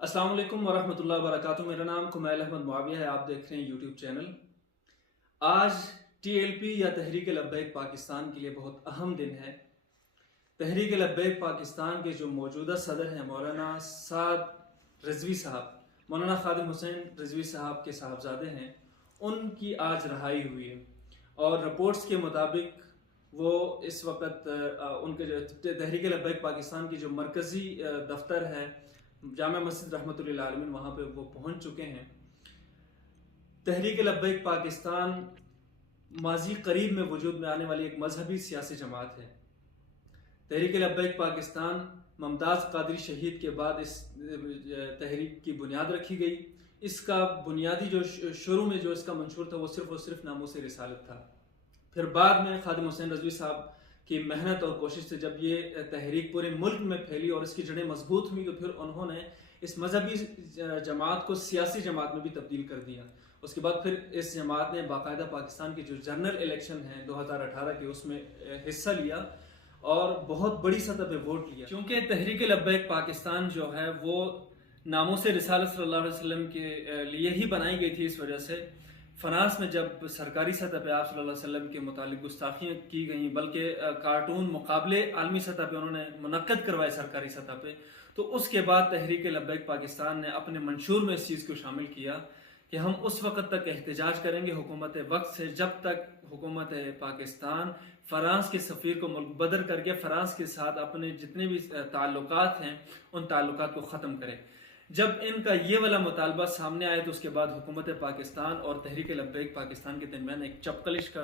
अस्सलाम वालेकुम वरहमतुल्लाहि वबरकातुहू। मेरा नाम कुमैल अहमद मुआविया है। आप देख रहे हैं यूट्यूब चैनल। आज टीएलपी या तहरीक लब्बैक पाकिस्तान के लिए बहुत अहम दिन है। तहरीक लब्बैक पाकिस्तान के जो मौजूदा सदर हैं मौलाना साद रिजवी साहब, मौलाना खादिम हुसैन रिजवी साहब के साहबजादे हैं, उनकी आज रहाई हुई है। और रिपोर्ट्स के मुताबिक वो इस वक्त उनके जो तहरीक लब्बैक पाकिस्तान की जो मरकज़ी दफ्तर है जामा मस्जिद रहमतुल्लिल आलमीन, वहाँ पे वो पहुँच चुके हैं। तहरीक लब्बैक पाकिस्तान माजी करीब में वजूद में आने वाली एक मजहबी सियासी जमात है। तहरीक लब्बैक पाकिस्तान मुमताज़ कादरी शहीद के बाद इस तहरीक की बुनियाद रखी गई। इसका बुनियादी जो शुरू में जो इसका मंशूर था वो सिर्फ नामूस रिसालत था। फिर बाद में खादिम हुसैन रिजवी साहब की मेहनत और कोशिश से जब ये तहरीक पूरे मुल्क में फैली और इसकी जड़ें मजबूत हुई तो फिर उन्होंने इस मजहबी जमात को सियासी जमात में भी तब्दील कर दिया। उसके बाद फिर इस जमात ने बाकायदा पाकिस्तान की जो जनरल इलेक्शन है 2018 के उसमें हिस्सा लिया और बहुत बड़ी सतह पे वोट लिया। क्योंकि तहरीक लब्बैक पाकिस्तान जो है वो नामूस रिसालत सल्लल्लाहु अलैहि वसल्लम के लिए ही बनाई गई थी। इस वजह से फ्रांस में जब सरकारी सतह पे आप सल्लल्लाहु अलैहि वसल्लम के मुतालिक गुस्ताखियाँ की गई, बल्कि कार्टून मुकाबले आलमी सतह पे उन्होंने मुनक्कद करवाए सरकारी सतह पे, तो उसके बाद तहरीक लब्बैक पाकिस्तान ने अपने मंशूर में इस चीज़ को शामिल किया कि हम उस वक्त तक एहतजाज करेंगे हुकूमत वक्त से जब तक हुकूमत पाकिस्तान फ्रांस के सफ़ीर को मुल्क बदर करके फ्रांस के साथ अपने जितने भी ताल्लुकात हैं उन ताल्लुकात को ख़त्म करे। जब इनका ये वाला मुतालबा सामने आया तो उसके बाद हुकूमत पाकिस्तान और तहरीक लब्बैक पाकिस्तान के दरमियान एक चपकलिश का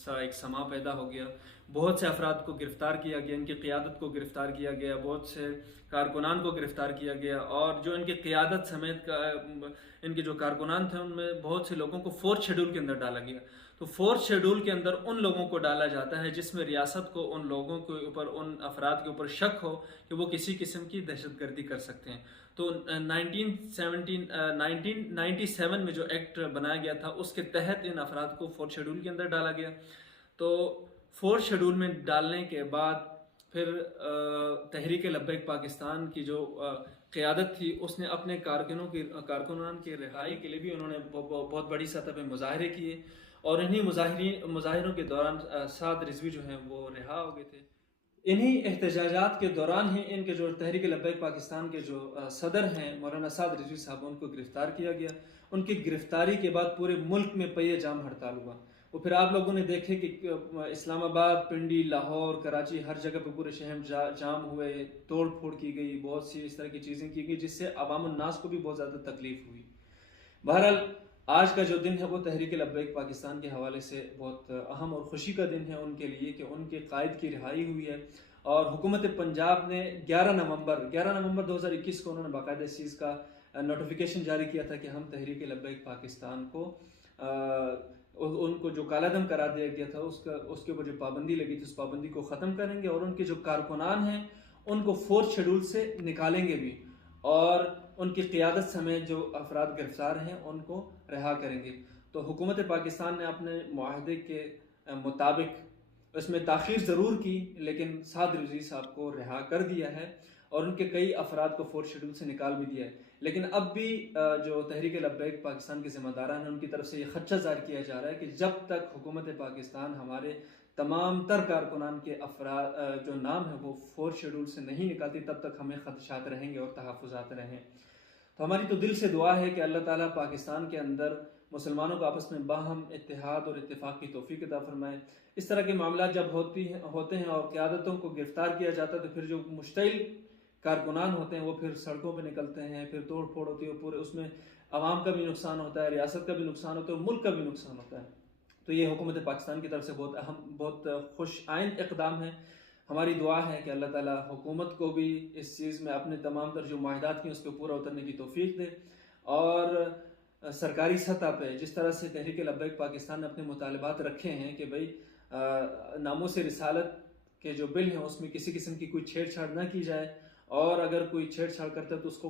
सा एक समा पैदा हो गया। बहुत से अफराद को गिरफ्तार किया गया, इनकी क़ियादत को गिरफ्तार किया गया, बहुत से कारकुनान को गिरफ्तार किया गया और जो इनकी क़ियादत समेत इनके जो कारकुनान थे उनमें बहुत से लोगों को फोर्थ शेड्यूल के अंदर डाला गया। तो फोर्थ शेड्यूल के अंदर उन लोगों को डाला जाता है जिसमें रियासत को उन लोगों के ऊपर, उन अफराद के ऊपर शक हो कि वो किसी किस्म की दहशतगर्दी कर सकते हैं। तो 1997 में जो एक्ट बनाया गया था उसके तहत इन अफराद को फोर्थ शेड्यूल के अंदर डाला गया। तो फोर्थ शेड्यूल में डालने के बाद फिर तहरीक लब्बैक पाकिस्तान की जो क़ियादत थी उसने अपने कारकुनान की रिहाई के लिए भी उन्होंने बहुत बड़ी सतह पे मुजाहरे किए और इन्हीं मुजाहिरों के दौरान साद रिजवी जो हैं वो रिहा हो गए थे। इन्हीं एहतजाजात के दौरान ही इनके जो तहरीक लब्बैक पाकिस्तान के जो सदर हैं मौलाना साद रिजवी साहब, उनको गिरफ्तार किया गया। उनकी गिरफ्तारी के बाद पूरे मुल्क में पहिए जाम हड़ताल हुआ। वो फिर आप लोगों ने देखे कि इस्लामाबाद, पिंडी, लाहौर, कराची, हर जगह पे पूरे शहर जाम हुए, तोड़ फोड़ की गई, बहुत सी इस तरह की चीज़ें की गई जिससे अवामुन्नास को भी बहुत ज़्यादा तकलीफ हुई। बहरहाल आज का जो दिन है वो तहरीक लब्बैक पाकिस्तान के हवाले से बहुत अहम और ख़ुशी का दिन है उनके लिए कि उनके कायद की रिहाई हुई है। और हुकूमत पंजाब ने 11 नवंबर 2021 को उन्होंने बाकायदा इस चीज़ का नोटिफिकेशन जारी किया था कि हम तहरीक लब्बैक पाकिस्तान को उनको जो कालादम करार दिया गया था उसके ऊपर जो पाबंदी लगी थी उस पाबंदी को ख़त्म करेंगे और उनके जो कारकुनान हैं उनको फोर्थ शेड्यूल से निकालेंगे भी और उनकी क़ियादत समेत जो अफराद गिरफ्तार हैं उनको रिहा करेंगे। तो हुकूमत पाकिस्तान ने अपने मुआहदे के मुताबिक इसमें ताख़ीर ज़रूर की लेकिन साद रिजवी साहब को रिहा कर दिया है और उनके कई अफराद को फोर्थ शेड्यूल से निकाल भी दिया है। लेकिन अब भी जो तहरीक लब्बैक पाकिस्तान के ज़िम्मेदारान हैं उनकी तरफ से ये खदशा ज़ाहिर किया जा रहा है कि जब तक हुकूमत पाकिस्तान हमारे तमाम तर कारकुनान के अफराद जो नाम है वो फोर्थ शेड्यूल से नहीं निकालती तब तक हमें खदशात रहेंगे और तहफ़्फ़ुज़ात रहें। तो हमारी तो दिल से दुआ है कि अल्लाह ताला पाकिस्तान के अंदर मुसलमानों को आपस में बाहम इत्तेहाद और इत्तेफाक की तौफीक अता फरमाए। इस तरह के मामला जब होते हैं और क़ियादतों को गिरफ्तार किया जाता है तो फिर जो मुश्तिल कारकुनान होते हैं वो फिर सड़कों पर निकलते हैं, फिर तोड़ फोड़ होती है, पूरे उसमें आवाम का भी नुकसान होता है, रियासत का भी नुकसान होता है, मुल्क का भी नुकसान होता है। तो ये हुकूमत पाकिस्तान की तरफ से बहुत अहम, बहुत खुश आइंद इक़दाम है। हमारी दुआ है कि अल्लाह ताला हुकूमत को भी इस चीज़ में अपने तमाम तर जो मुआहदात की उसको पूरा उतरने की तौफीक दे और सरकारी सतह पे जिस तरह से तहरीक लब्बैक पाकिस्तान ने अपने मुतालबात रखे हैं कि भाई नामूस रिसालत के जो बिल हैं उसमें किसी किस्म की कोई छेड़छाड़ ना की जाए और अगर कोई छेड़छाड़ करता है तो उसको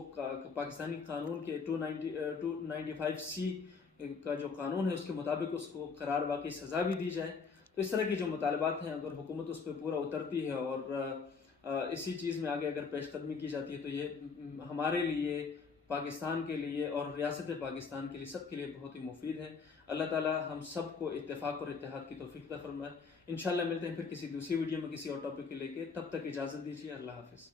पाकिस्तानी कानून के 295C का जो कानून है उसके मुताबिक उसको करार वाकई सज़ा भी दी जाए। तो इस तरह की जो मुतालबात हैं अगर हुकूमत उस पर पूरा उतरती है और इसी चीज़ में आगे अगर पेशकदमी की जाती है तो ये हमारे लिए पाकिस्तान के लिए और रियासत पाकिस्तान के लिए, सब के लिए बहुत ही मुफीद है। अल्लाह ताला हम सबको इत्तेफाक और इत्तेहाद की तौफीक अता फरमाए। इंशाल्लाह मिलते हैं फिर किसी दूसरी वीडियो में किसी और टॉपिक के लेके। तब तक इजाज़त दीजिए। अल्लाह हाफिज़।